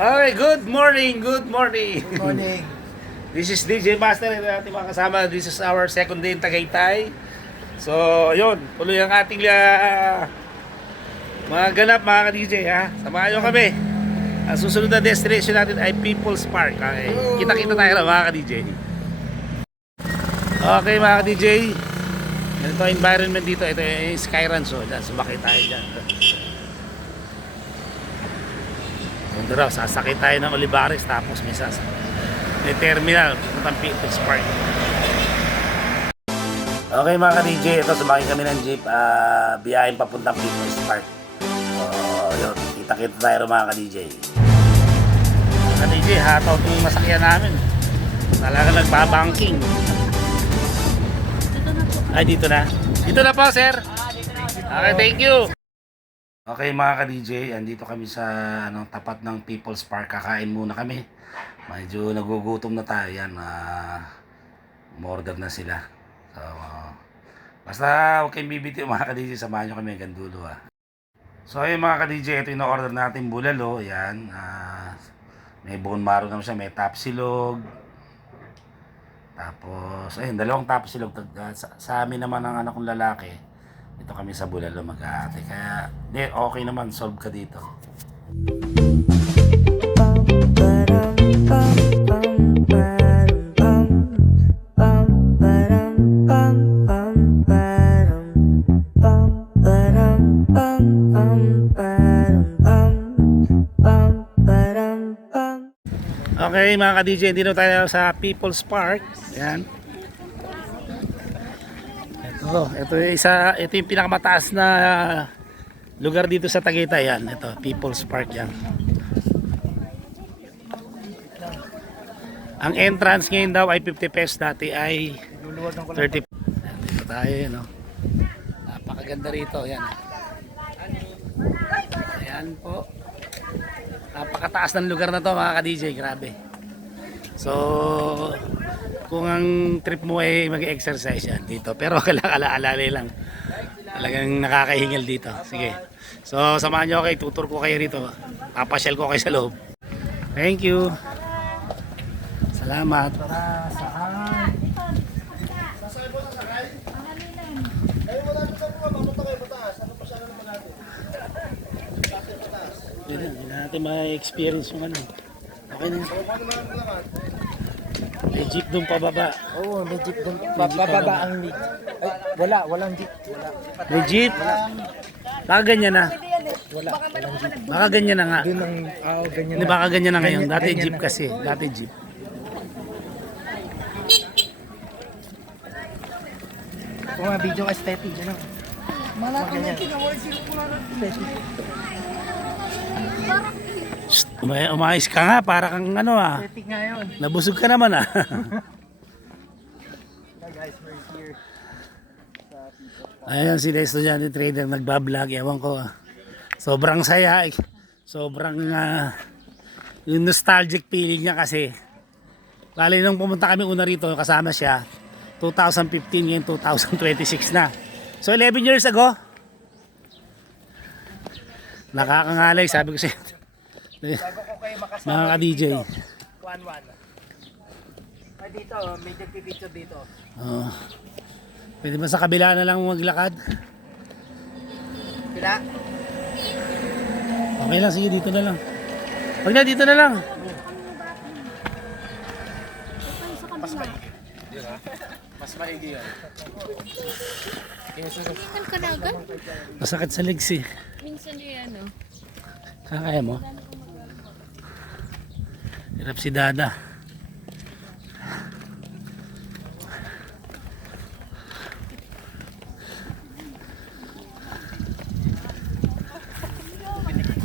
Okay, good morning, good morning. Good morning. This is DJ Master and ating mga kasama. This is our second day in Tagaytay. So, ayun, tuloy ang ating mga ganap mga ka-DJ ha. Samahan nyo kami. Ang susunod na destination natin ay People's Park. Okay, kita-kita tayo na mga ka-DJ. Okay mga ka-DJ. Ito ang environment dito. Ito yung Sky Ranch. So, dyan, sumakay tayo dyan. Doon raw, sasakay tayo ng Olivares tapos may terminal puntang People's Park. Okay mga ka-DJ, ito sumakay kami ng jeep, biyahin papuntang People's Park. So yun, kita-kita tayo mga ka-DJ. Ka-DJ, hataw itong masakyan namin. Talaga nagbabanking. Ay, dito na. Dito na po, sir. Okay, thank you. Okay mga ka-DJ, andito kami sa tapat ng People's Park. Kakain muna kami. Medyo nagugutom na tayo yan. Umorder na sila. So, basta huwag kayong bibitiw mga ka-DJ. Samahan nyo kami hanggang dulo So ayun mga ka-DJ, ito yung order natin bulalo. Yan. May bone marrow naman siya. May tapsilog. Tapos, ayun, dalawang tapsilog. Sa amin naman ang anak kong lalaki. Ito kami sa bulalo mag-aate. Kaya, okay naman. Solve ka dito. Okay mga ka-DJ, dito tayo sa People's Park. Yan. Ito yung pinakamataas na lugar dito sa Tagaytay. Yan, ito, People's Park yan. Ang entrance ngayon daw ay 50 pesos, dati ay 30. Dito tayo, no. Napakaganda rito, yan. Ayan po. Napakataas ng lugar na to mga ka-DJ, grabe. So, kung ang trip mo ay mag-exercise yan dito, pero kailangan alaalala lang. Talagang nakakahingal dito. Sige. So, samahan nyo kayo, tutur ko kayo rito. Papasyal ko kayo sa loob. Thank you. Salamat. Tara, saan? Hindi natin ma-experience yung ano. Okay na. May jeep doon pababa. Oo, may jeep doon. Bababa ang jeep. Ay, walang jeep. Wala. May jeep? Baka ganyan na. Walang jeep. Baka ganyan na nga. Doon ang, ganyan Hindi, na. baka ganyan na ngayon. Dati Ganyan jeep na. kasi. Dati jeep. Kung nga video ka aesthetic, ano? Ganyan. Shh, umayos ka nga. Para kang Aesthetic nga yun. nabusog ka naman Hi guys, we're here. Ayan sila estudyante trader nagbablog. Ewan ko. Sobrang saya. Sobrang yung nostalgic feeling niya kasi. Bali nung pumunta kami una rito, kasama siya. 2015 ngayon 2026 na. So 11 years ago. Nakakangalay, sabi ko siya. Bago ko kayo makasama Mga ka-DJ. 1-1. Ay dito, may nagpipicture dito. Pwede ba sa kabila na lang maglakad? Pila? Okay lang, sige dito na lang. Wag na, dito na lang. Mas maigi yan. Tingnan ka na agad. Masakit sa legs eh. Minsan yan, no? Kaya mo? Hirap si Dada.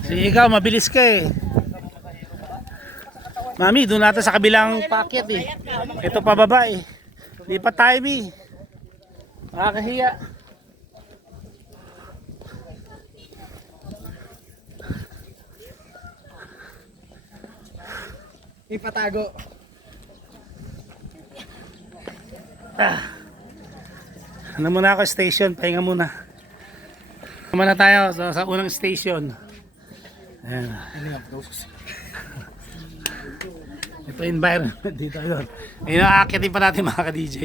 Sige ikaw, mabilis ka eh. Mami, doon natin sa kabilang packet eh. Ito pababa eh. Di pa tayo eh. Nakakahiya. Ipatago. Ano muna ako station, pahinga muna. Naman na tayo sa unang station. Ayan. Hindi nga, process. Ito environment dito. Ayun. Inaakitin pa natin mga ka-DJ.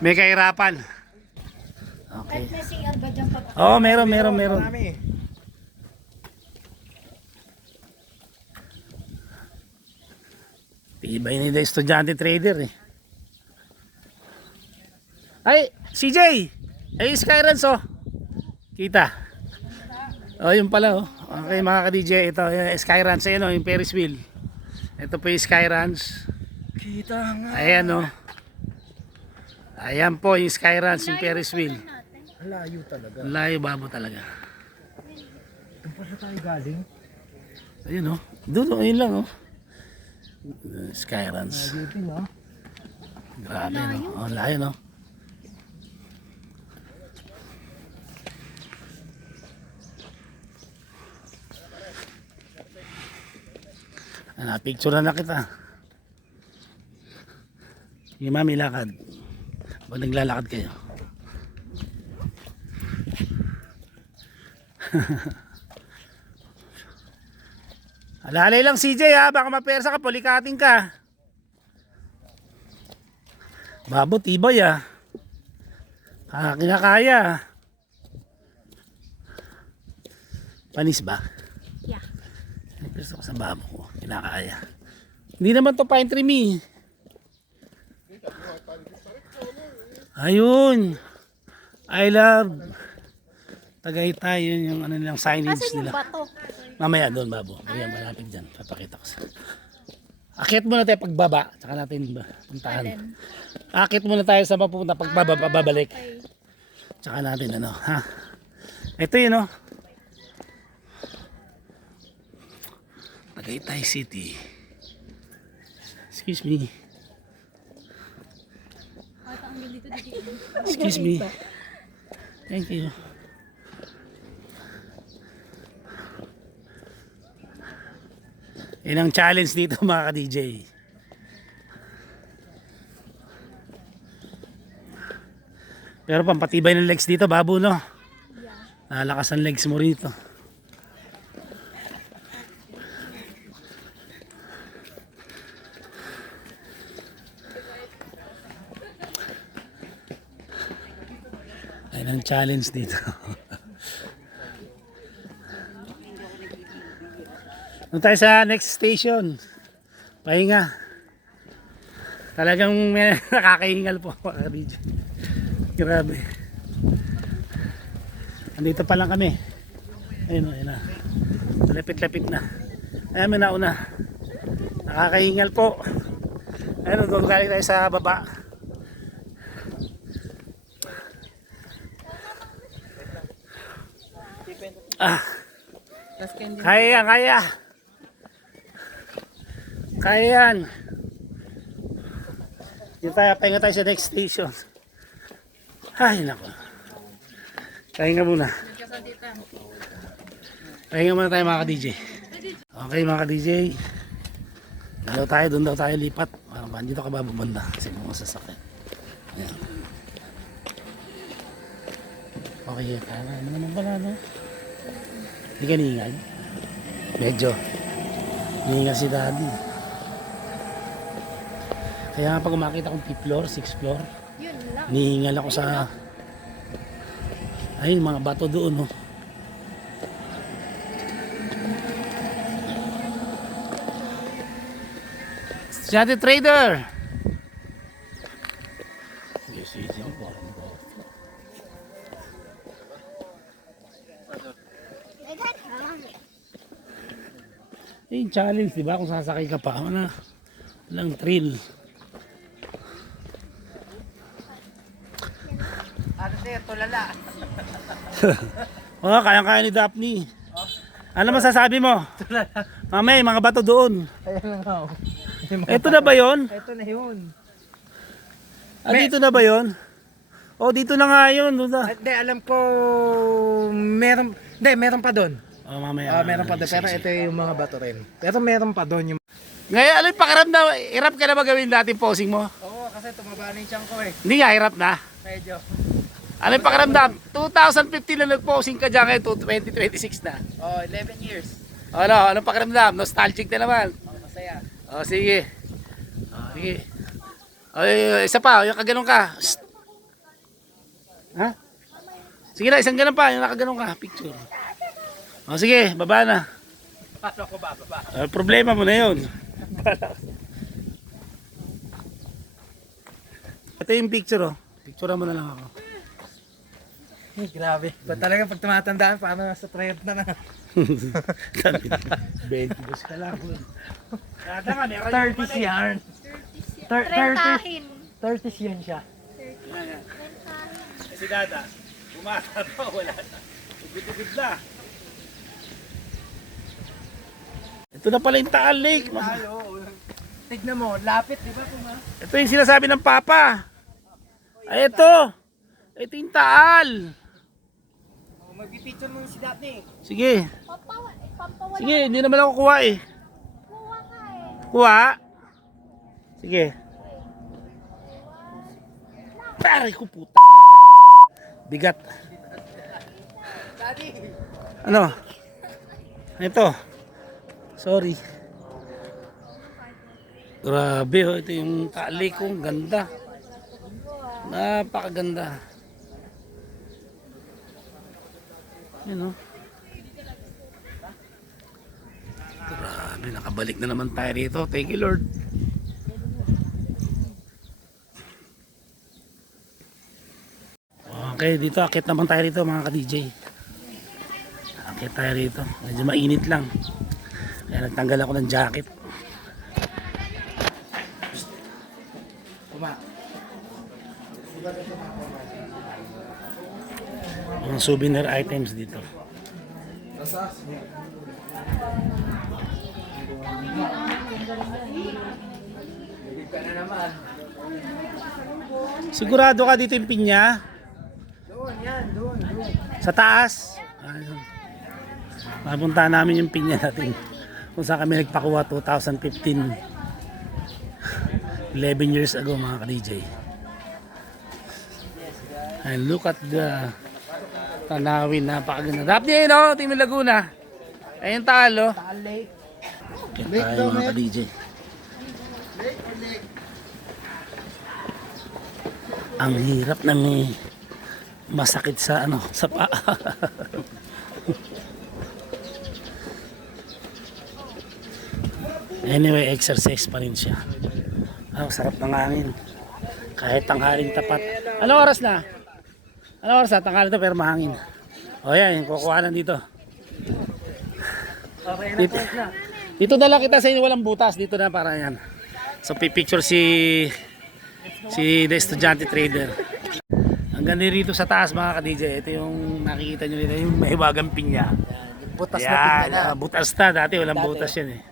May kahirapan. Okay. Oo, meron. Marami. Tibay ni the estudyante trader eh. Ay, CJ! Ay, Skyruns oh. Kita. Oh, yun pala oh. Okay mga ka-DJ, ito yung Skyruns. Ayan oh, yung Ferris wheel. Ito po yung Skyruns. Kita nga. Ayan oh. Ayan po yung Skyruns, yung Ferris wheel. Ang layo talaga. Ang layo babo talaga. Doon pa tayo galing. Ayun oh. Doon, ayun lang oh. Skyruns. Layo din ha. Grabe no. Oh, layo no. Picture na kita. Yung mami lakad. Ba naglalakad kayo? Alalay lang CJ ha, baka mapersa ka, pulikating ka. Babo, tibay ah. Kinakaya. Panis ba? Yeah. Napersa ko sa babo ko, kinakaya. Hindi naman to pine tree me. Ayun. I love Tagaytay, yun yung ano nilang signage Asan yung nila. bato? Mamaya doon, babo. Mamaya malapit dyan. Papakita ko sa... Akit muna tayo pagbaba. Tsaka natin puntahan. Alin? Akit muna tayo sa mapupunta. Pagbaba, pababalik. Okay. Tsaka natin ano. Ha? Ito yun oh. Tagaytay City. Excuse me. Excuse me. Thank you. Yan ang challenge dito mga ka-DJ. Pero pampatibay ng legs dito, babo no? Nalakas ang legs mo rito. Yan ang challenge dito. Doon tayo sa next station. Pahinga. Talagang may nakakahingal po mga ka-DJ. Grabe. Andito pa lang kami. Ayun o, ayun na. Lapit-lapit na. Ayan, may nauna. Nakakahingal po. Ayun, doon galing tayo sa baba. Ah. Kaya, kaya. Kaya yan. Dito tayo, pahinga tayo sa next station. Ay, nako. Pahinga muna. Pahinga muna tayo mga ka-DJ. Okay mga ka-DJ. Doon daw tayo lipat. Dito ka ba bumanda? Kasi mga sasakyan. Ayan. Okay, kaya ano naman pala, no? Hindi ka niingay? Medyo. Niingay si daddy. Kaya nga pag umakita kong 5th floor, 6th floor, Yun lang. nihingal ako sa ayun mga bato doon oh. Estudyante trader. Eh, challenge, di ba? Kung sasakay ka pa, walang thrill. Ano siya, tulala. Oh, kaya-kaya ni Daphne. Ano masasabi mo? Mamay, mga bato doon. Ayan nga. Ito na ba yon? Ito na yun. Ah, dito na ba yon? Oh, dito na nga yun. Doon na. Hindi, alam ko, meron pa doon. Oh, mamaya. Meron pa doon, pero ito yung mga bato rin. Pero meron pa doon yung... Ngayon, ano yung pakiramdam? Hirap ka na ba gawin dati posing mo? Oo, kasi tumaba na yung tiyan ko eh. Hindi nga, hirap na. Medyo. Ano yung pakiramdam? 2015 na nag-posing ka dyan ngayon, 2026 na. Oh, 11 years. Anong pakiramdam? Nostalgic na naman. Masaya. O, sige. O, sige. O, isa pa, yung kaganon ka. Shh. Ha? Sige na, isang ganon pa, yung nakaganon ka. Picture. O, sige, baba na. Paano ko bababa? Problema mo na yun. Ito yung picture, oh. Picture mo na lang ako. Ay, grabe. Talaga pag tumatandaan, paano nasa triumph na 20 ka lang. Kata nga, meron yung 30s yan. 30. 30s yun siya. Si Dada, bumata pa, wala na. Ugod-ugod na. Ito na pala yung Taal Lake. Tignan mo, lapit, di ba? Ito yung sinasabi ng Papa. Ay, ito. Ito yung Taal. Magpipicture mo si Dati. Sige. Pampawala. Sige, hindi naman ako kuha eh. Kuha ka eh. Kuha? Sige. Taray ko puta. Bigat. Daddy! Ano? Ito. Sorry. Grabe oh, ito yung Taal Lake ko, ganda. Napakaganda. Yun oh. Grabe, nakabalik na naman tayo rito. Thank you Lord. Okay, dito akit naman tayo rito mga ka-DJ. Akit tayo rito. Medyo mainit lang. Kaya nagtanggal ako ng jacket. Mga souvenir items dito. Sigurado ka dito yung pinya? Doon, yan, doon. Sa taas? Ayun. Mapunta namin yung pinya natin. Kung saan kami nagpakuha 2015. 11 years ago mga ka-DJ. And look at the tanawin, napakaganda. Dapat no? Team Laguna. Ayun talo. Taal Lake. Kaya tayo mga ka-DJ. Ang hirap na may masakit sa ano, sa paa. Anyway, exercise pa rin siya. Sarap ng hangin. Kahit tanghaling tapat. Anong oras na? Anong oras na? Tanghali to pero mahangin. O yan, kukuhanan dito. Okay na, Dito, okay na. dito na lang kita sa inyo, walang butas. Dito na para yan. So pipicture si The Estudyante Trader. Hanggang din rito sa taas mga ka-DJ. Ito yung nakikita nyo dito, yung mahiwagang pinya. Yung butas na Yan, pinya na. butas na. Dati walang Dati. butas yan eh.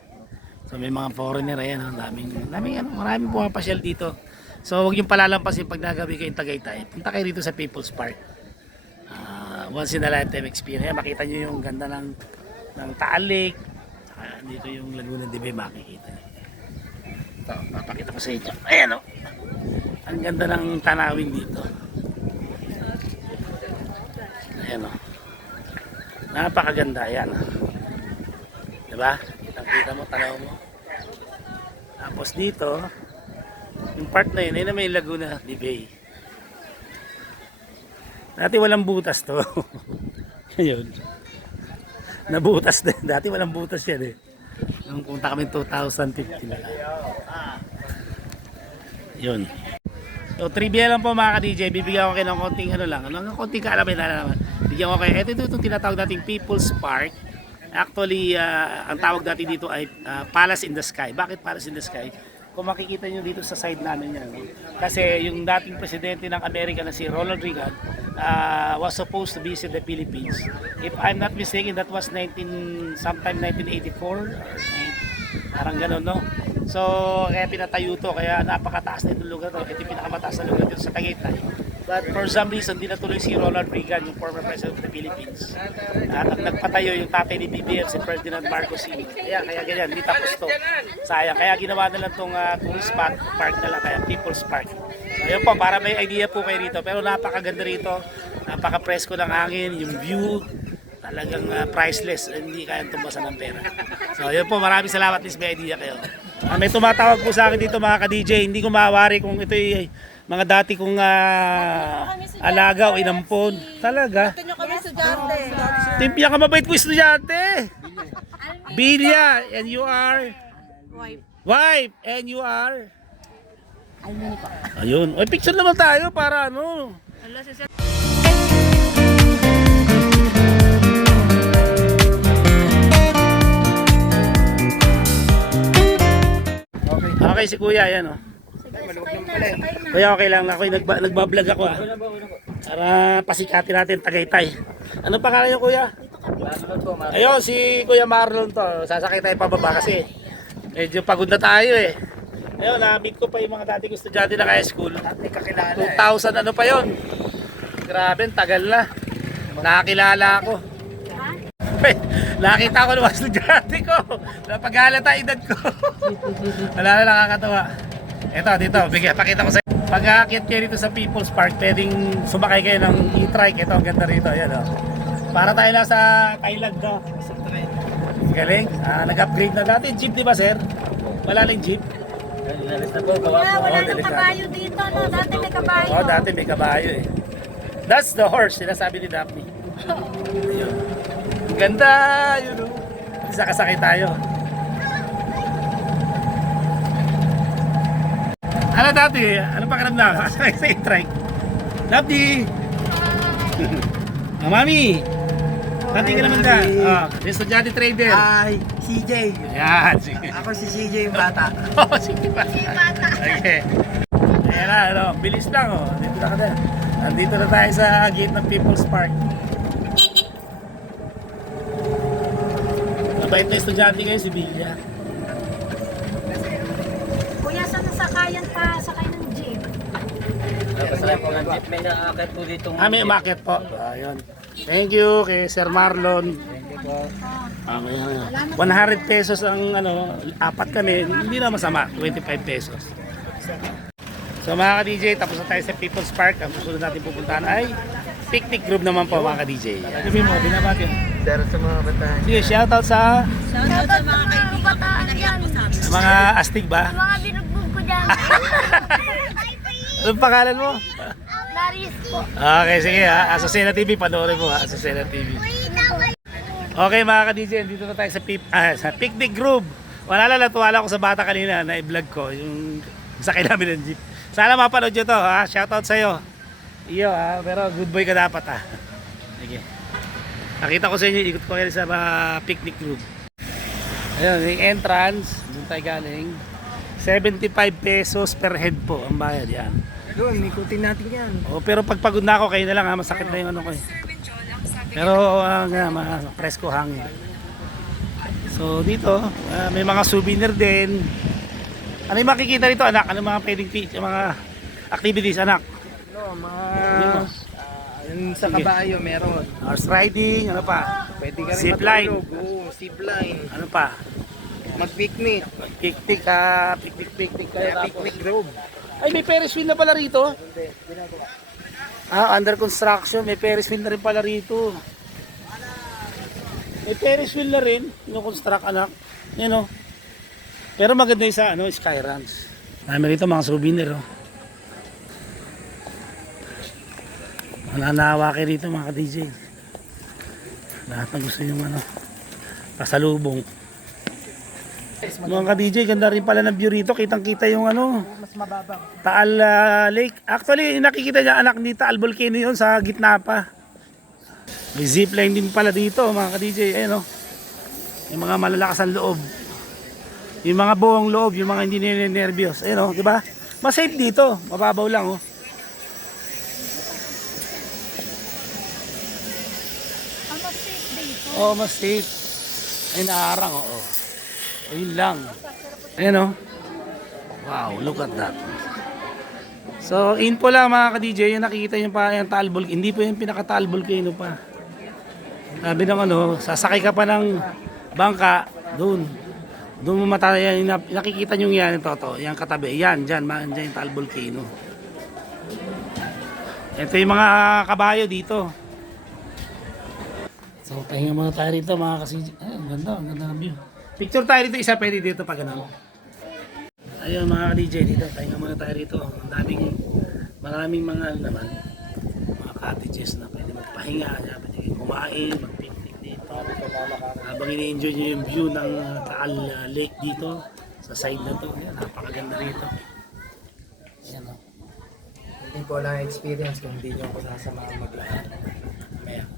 So may mga foreigner ayan, maraming pumapasyal dito. So huwag yung palalampasin pag nagabi kayo yung Tagaytay. Punta kayo rito sa People's Park. Once in a lifetime experience. Makita nyo yung ganda ng Taal Lake. Dito yung Laguna de Bay makikita. Ito, papakita ko sa inyo. Ayan o. Ang ganda ng tanawin dito. Ayan o. Napakaganda. Ayan o. Diba? Kita mo, tanaw mo. Tapos dito, yung part na yun, yun na may Laguna de Bay. Dati walang butas to. Ngayon, nabutas din. Dati walang butas yan eh. Nung punta kami 2015 na lang. Yun. So, trivia lang po mga ka-DJ. Bibigyan ko kayo ng konting ano lang. Konting kaalaman na naman. Bigyan ko kayo. Ito itong tinatawag nating People's Park. Actually, ang tawag natin dito ay Palace in the Sky. Bakit Palace in the Sky? Kung makikita nyo dito sa side namin yan. Kasi yung dating presidente ng Amerika na si Ronald Reagan was supposed to visit the Philippines. If I'm not mistaken, that was sometime 1984. Parang gano'n, no? So, kaya pinatayo to. Kaya napakataas na itong lugar to. Ito yung pinakamataas na lugar dito sa Tagaytay. But for some reason, di natuloy si Ronald Reagan, yung former president of the Philippines. At nagpatayo yung tatay ni BBM, si Ferdinand Marcos Sr. Kaya ganyan, di tapos to. Sayang. Kaya ginawa na lang itong tourist spot, park na lang, kaya People's Park. So yun po, para may idea po kayo rito. Pero napakaganda rito. Napaka-presko ng hangin, yung view. talagang priceless, hindi kayang tumbasan ng pera. So yun po, maraming salamat, Miss, may idea kayo. May tumatawag po sa akin dito mga ka-DJ, hindi ko mawari kung ito ay mga dati kong alaga o inampon. Talaga. Ito nyo kami estudyante. Timpiyan ka mabait po estudyante. Bilya, and you are? Wife, and you are? Ayun. Oy, picture naman tayo para ano. Okay si Kuya, yan oh. Kuya, okay lang. Ako nagbablog ako ah. Para pasikatin natin Tagaytay. Ano pangalan niyo, Kuya? Ayun, si Kuya Marlon to. Sasakay tayo pababa kasi medyo pagod na tayo eh. Ayun, na-meet ko pa yung mga dati ko estudyante na high school. 2000 ano pa yon. Grabe, tagal na. Nakakilala ako. Nakita ko naman estudyante ko. Napaghalata edad ko. Wala na, nakakatawa. Ito, dito, pakita ko sa inyo. Pag-aakit kayo dito sa People's Park, pwedeng sumakay kayo ng e-trike. Ito, ang ganda rito. Ayan, oh. Para tayo lang sa Thailand, no? Galing. Nag-upgrade na dati. Jeep, di ba, sir? Wala na yung jeep. Wala nang kabayo dito, no? Dati may kabayo. Oh, dati may kabayo eh. That's the horse, sinasabi ni Daphne. Ayun. Ang ganda, yun, oh. Isa kasakay tayo. Ano dati? Ano pa karamdam? Kasakay sa e-trike. Daphne! Mami! Dati ka naman ka. Estudyante trader. Ay, CJ. Yan, sige. Ako si CJ yung bata. Oh, sige pa. Okay. Ayan na, ano, bilis lang oh. Dito na ka na. Nandito na tayo sa gate ng People's Park. Mabait na estudyante kayo, si Bilya. Kuya, saan nasakayan pa? Sakay ng jeep. May umakit po. Ayun. Thank you kay Sir Marlon. Okay, 100 pesos ang ano, apat kami, hindi na masama, 25 pesos. So mga ka-DJ, tapos na tayo sa People's Park. Ang susunod natin pupuntahan ay picnic group naman po mga ka-DJ. Sabi mo, binabati. Pero sa mga batahan. Sige, shoutout sa Shoutout sa mga kaibigan ko na naiyak ko sa amin. mga astig ba? Mga binugbog ko dyan. Anong pangalan mo? Laris po. Okay, sige ha. Asusena TV, panoorin mo ha. Asusena TV. Okay mga ka-DJ, dito na tayo sa picnic group. Wala lang, natuwala ko sa bata kanina na i-vlog ko. Yung sakay namin ng jeep. Sana mapanood nyo to ha. Shoutout sa'yo. Iyo ha. Pero good boy ka dapat ha. Sige. Nakita ko sa inyo, ikot ko kayo sa picnic group. Ayun, yung entrance. Doon tayo galing. 75 pesos per head po ang bayad yan. Doon, ikutin natin yan. Oh, pero pag pagod na ako, kayo na lang ha. Masakit na yung ano ko eh. Pero presko hangin. So dito, may mga souvenir din. Ano yung makikita dito anak? Ano mga pwedeng mga activities anak? No, mga... yung sa Sige. kabayo meron. Horse riding, ano pa? Pwede ka rin Zipline. matulog. Oo, zipline. Ano pa? Mag-picnic. Picnic, picnic kayo Kaya tapos. picnic grove. Ay, may Ferris wheel na pala rito. Under construction, may Ferris wheel na rin pala rito. May Ferris wheel na rin, construct anak. Yan o. Pero maganda yung sa Sky Ranch. Marami rito mga souvenir o. Mananawa kayo rito mga ka-DJ. Lahat na gusto nyo pasalubong. Mga ka-DJ, ganda rin pala ng view rito. Kitang-kita yung Mas mababa. Taal Lake. Actually, nakikita niya anak ni Taal Volcano yun sa gitna pa. May zipline din pala dito mga ka-DJ. Ayun o. Yung mga malalakas ang loob. Yung mga buong loob, yung mga hindi ninenervyos. Ayun o, di ba? Mas safe dito. Mababaw lang o. Ang mas safe dito. Oh, mas safe. Ay, naarang o. Ayun lang. Ayun o. Wow, look at that. So, info lang mga ka-DJ, yung nakikita yung pa yung Taal Volcano. Hindi po yung pinaka-Taal Volcano pa. Sabi ng sasakay ka pa ng bangka, doon. Doon mo mataya, nakikita nyo yan, ito, yan katabi. Yan, dyan yung Taal Volcano. Ito yung mga kabayo dito. So, pahinga muna tayo rito mga kasi. Ay, ang ganda ng view. Picture tayo dito, isa pwede dito pag ano. Ayun mga ka-DJ, dito, pahinga muna tayo rito. Maraming mga ano naman, mga cottages na pwede magpahinga, pwede kumain, mag-picnic dito. Habang ini-enjoy nyo yung view ng Taal Lake dito, sa side na to. Ayan, napakaganda rito. Ayan o. Hindi ko lang experience kung hindi nyo ako sasamahan maglakad. Ayan.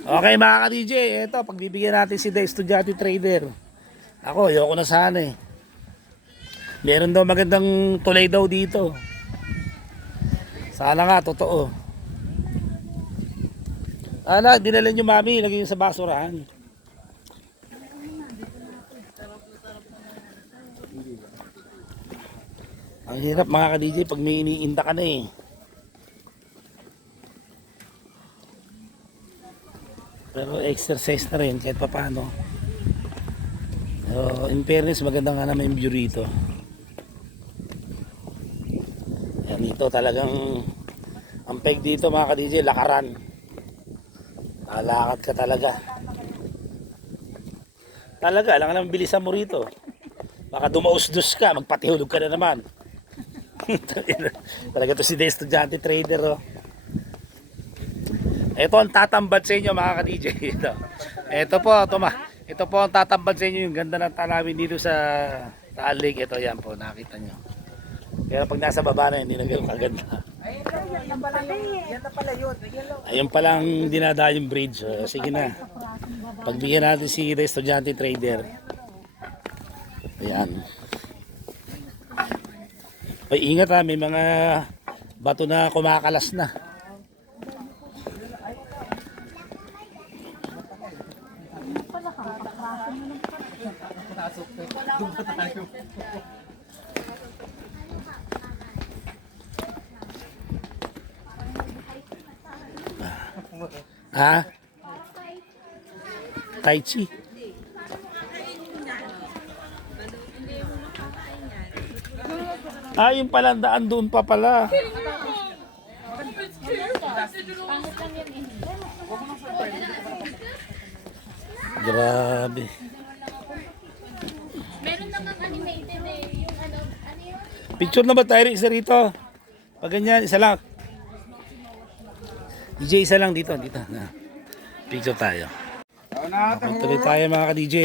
Okay mga ka-DJ, eto, pagbibigyan natin si The Estudyante Trader. Ako, ayoko na sana eh. Meron daw magandang tulay daw dito. Sana nga, totoo. Dinala nyo mami, lagay yung sa basurahan. Ang hirap mga ka-DJ pag may iniinda ka na eh. Pero exercise na rin kahit pa paano. So, in fairness, maganda nga naman yung view rito. Yan, dito talagang ang peg dito mga ka-DJ, lakaran. Lalakad ka talaga. Talaga, alam ka naman bilisan mo rito. Baka dumausdos ka, magpatihulog ka na naman. Talaga to si The Estudyante Trader. Oh. Ito ang tatambad sa inyo mga ka-DJ. Ito po, ito po ang tatambad sa inyo yung ganda ng tanawin dito sa Taal Lake. Ito yan po, nakita nyo. Pero pag nasa baba na, hindi na gano'ng kaganda. Ayun palang dinadayong bridge. Sige na. Pagbigyan natin si The Estudyante Trader. Ayan. Ay, ingat ha, may mga bato na kumakalas na. Ha? Tai Chi. Yung pala daan doon pa pala. Grabe. Meron namang animated eh, yung ano yun? Picture na ba tayo isa rito? Pag ganyan, isa lang. DJ, isa lang dito. Na. Picture tayo. Tuloy tayo mga ka-DJ.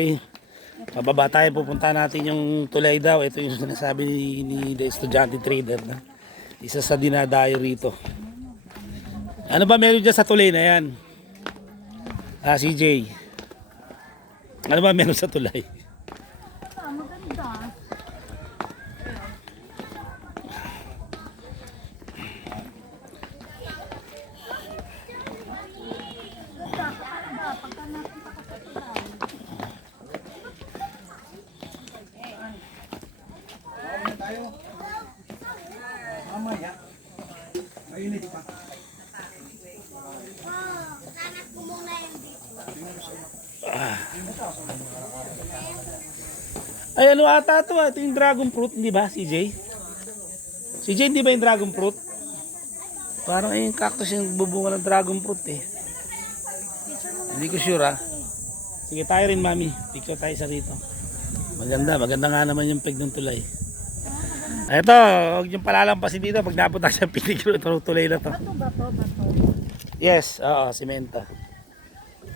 Pababa tayo, pupunta natin yung tulay daw. Ito yung sinasabi ni The Estudyante Trader na isa sa dinadayo rito. Ano ba meron dyan sa tulay na yan? CJ. Ano ba meron sa tulay? Ay ano ata ito? Ito yung dragon fruit, hindi ba CJ? CJ, hindi ba yung dragon fruit? Parang yung cactus yung bubunga ng dragon fruit eh. Hindi ko sure ah. Sige tayo rin mami, picture tayo sa rito. Maganda nga naman yung peg ng tulay. Ito, huwag yung palalampasin dito pag napunta sa pinig itong tulay na to. Bato. Yes, oo, simenta.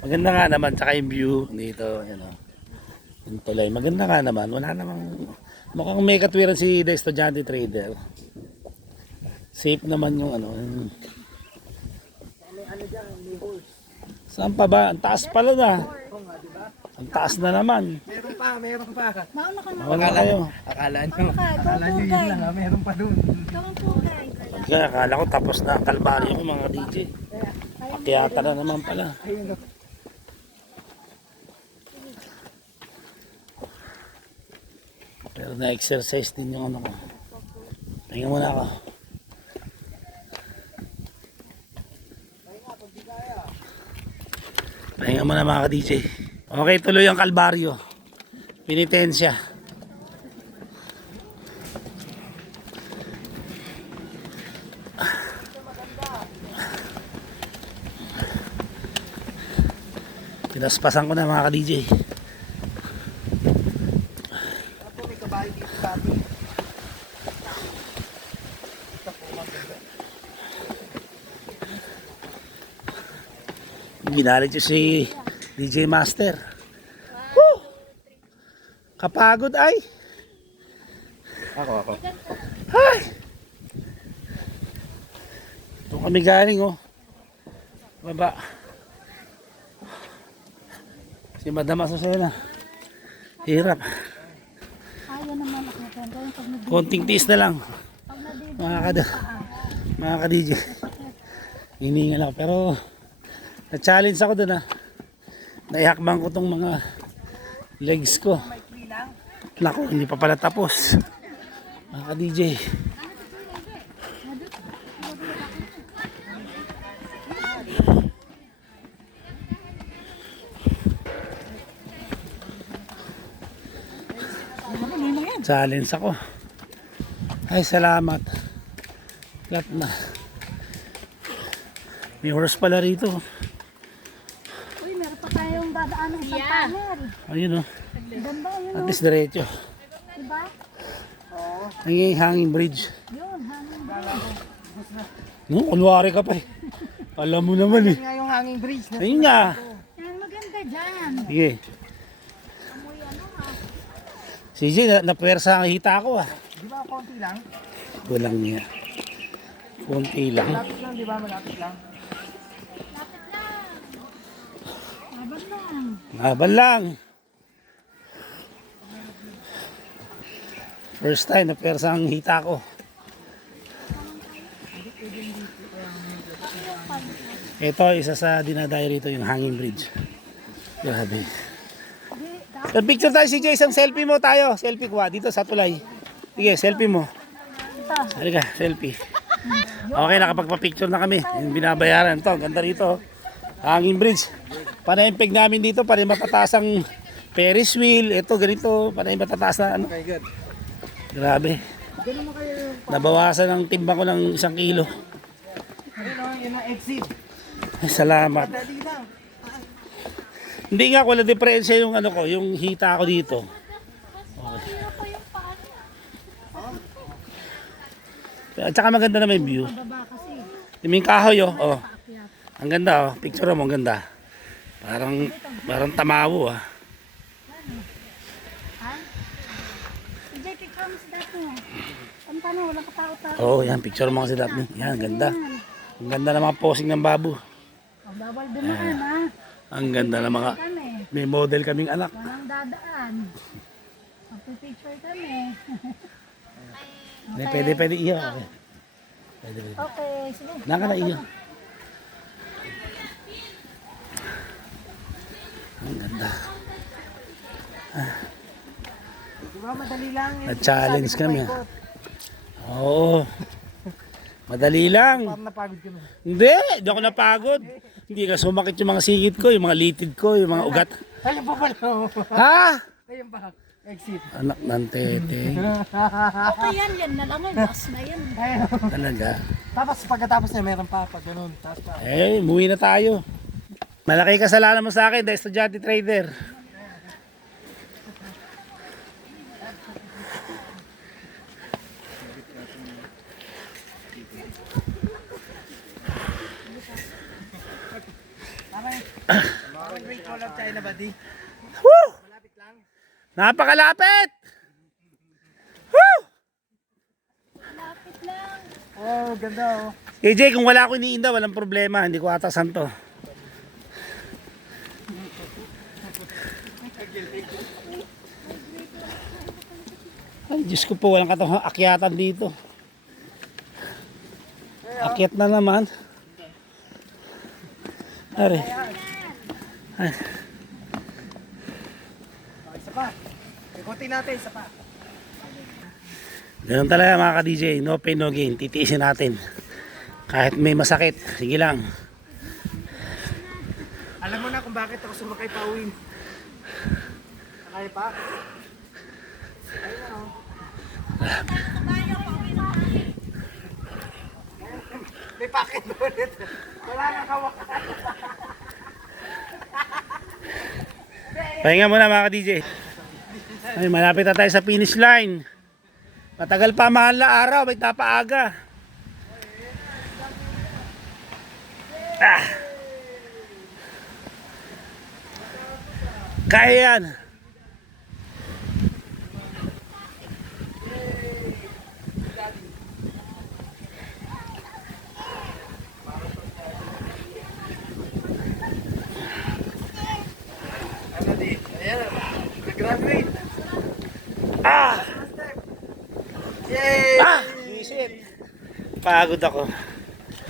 Maganda nga naman, tsaka yung view dito, you know. Yung tulay, maganda nga naman. Wala namang, mukhang may katwiran si The Estudyante Trader. Safe naman yung ano. Saan pa ba? Ang taas pala na. Ang taas na naman. Meron pa. Mauna ka na. Wala kayo. Akala nyo yun lang ha, meron pa dun. Gawang pugay. Kaya akala ko tapos na ang kalbaryo ko mga DJ. Akyata na naman pala. Pero na-exercise din yung ano ko. Tingnan muna ako. Tingnan muna mga ka-DJ. Okay, tuloy ang kalbaryo. Penitensya. Pinaspasan ko na mga ka-DJ. Ako may kabayo dito dati. Ginalit yung si DJ Master. Woo! Kapagod ay. Ako. Ay! Doon kami galing oh. Baba. Si Madam Azucena. Hirap. Ayaw naman ako na pag Konting tiis na lang. Mga ka-DJ. Hiningal ako. Pero na-challenge ako dun naihakbang ko tong mga legs ko. Naku, hindi pa pala tapos. Mga ka-DJ. Challenge ako. Ay, salamat. Flat na. May horse pala rito. Uy, meron pa tayong dadaan ng isang tunnel. Ayun oh. Ganda yun. At least diretso. Diba? Ang hanging bridge. Yun, hangin ba? No, kunwari ka pa eh. Alam mo naman eh. Nga yung hanging bridge. Ayun nga. Yan, maganda dyan. Sige. CJ, napwersa ang hita ko ah. Di ba konti lang? Walang niya. Kunti lang. Malapit lang, di ba? Malapit lang. Laban lang. Laban lang. First time napwersa ang hita ko. Ito, isa sa dinadayo rito yung hanging bridge. Grabe. Picture tayo CJ, isang selfie mo tayo. Selfie kuha dito sa tulay. Sige, selfie mo. Halika, selfie. Okay, nakapagpa-picture na kami. Yung binabayaran. Ito, ganda rito. Hanging bridge. Panaimpeg namin dito para matataas ang Ferris wheel. Ito, ganito. Para matataas na ano. Okay, good. Grabe. Ganun mo kayo. Nabawasan ang timba ko ng 1 kilo. Ayun o, yun ang exit. Ay, salamat. Dali lang. Hindi nga ko na diferensya yung ano ko, yung hita ko dito. At saka maganda na may view. Baba kasi. Yung kahoy oh. Ang ganda oh. Picture mo, ang ganda. Parang tamawo ah. Ha? CJ, picture mo si Daphne. Ang tanong, walang katao-tao. Oh, yan picture mo kasi Daphne. Yan, ganda. Ang ganda ng mga posing ng babo. Oh, bawal dumaan ha. Ang ganda ng mga Kami. may model kaming anak. Walang dadaan. Magpipicture kami. Pwede iyo. Okay. Pwede. Okay, sige. Naka na iyo. Ang ganda. Di ba madali lang yun? Na-challenge Sabi ko, kami. paikot. Oo. Madali lang. Parang napagod ka na. Hindi ako napagod. Hindi ka sumakit yung mga singit ko, yung mga litid ko, yung mga ugat. Ayun pa pala. Ha? Ayun pa. Exit. Anak ng tete. Okay yan na lang. Last na yan. Ayun. Talaga. Tapos pagkatapos niya meron pa ganun. Tapos pa. Eh, umuwi na tayo. Malaki kasalanan mo sa akin dahil estudyante trader. Great Wall of China ba di? Woo! Malapit lang. Napakalapit! Woo! Lapit lang. Oh, ganda oh. AJ, kung wala ako iniinda, walang problema. Hindi ko atasan to. Ay, Diyos ko po, walang katong akyatan dito. Akyat na naman. Ari. Ay. Isa pa. Ikutin natin, isa pa. Ganun talaga mga ka-DJ. No pain, no gain. Titiisin natin. Kahit may masakit. Sige lang. Alam mo na kung bakit ako sumakay pa uwin. Nakaya pa? Ayun na oh. May packet ulit. Wala nang kawakan. Pahinga muna mga ka-DJ. Ay, malapit na tayo sa finish line. Matagal pa mahal na araw, may tapaaga. Ah. Kaya yan. Ayan, nag-graduate. Ah! Yay! Ah! Isip. Pagod ako.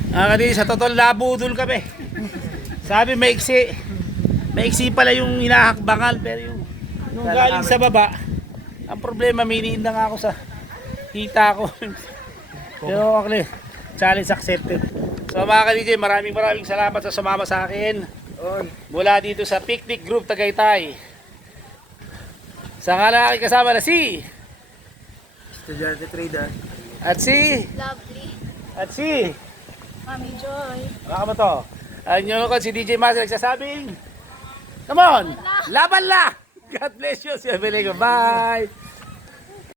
Kasi sa totoo labudol kami. Sabi maiksi. Maiksi pala yung hinahakbangan pero yung galing sa baba. Ang problema miniin na nga ako sa hita ko. Pero okay. Challenge accepted. So mga ka-DJ, maraming salamat sa sumama sa akin. Mula dito sa Picnic Group Tagaytay. Sa ngala aking kasama na si Estudyante trader. at si Lovely. at si Mami Joy. baka mo to. Ang nyo ko si DJ Master nagsasabing, come on, laban la! God bless you. Bye!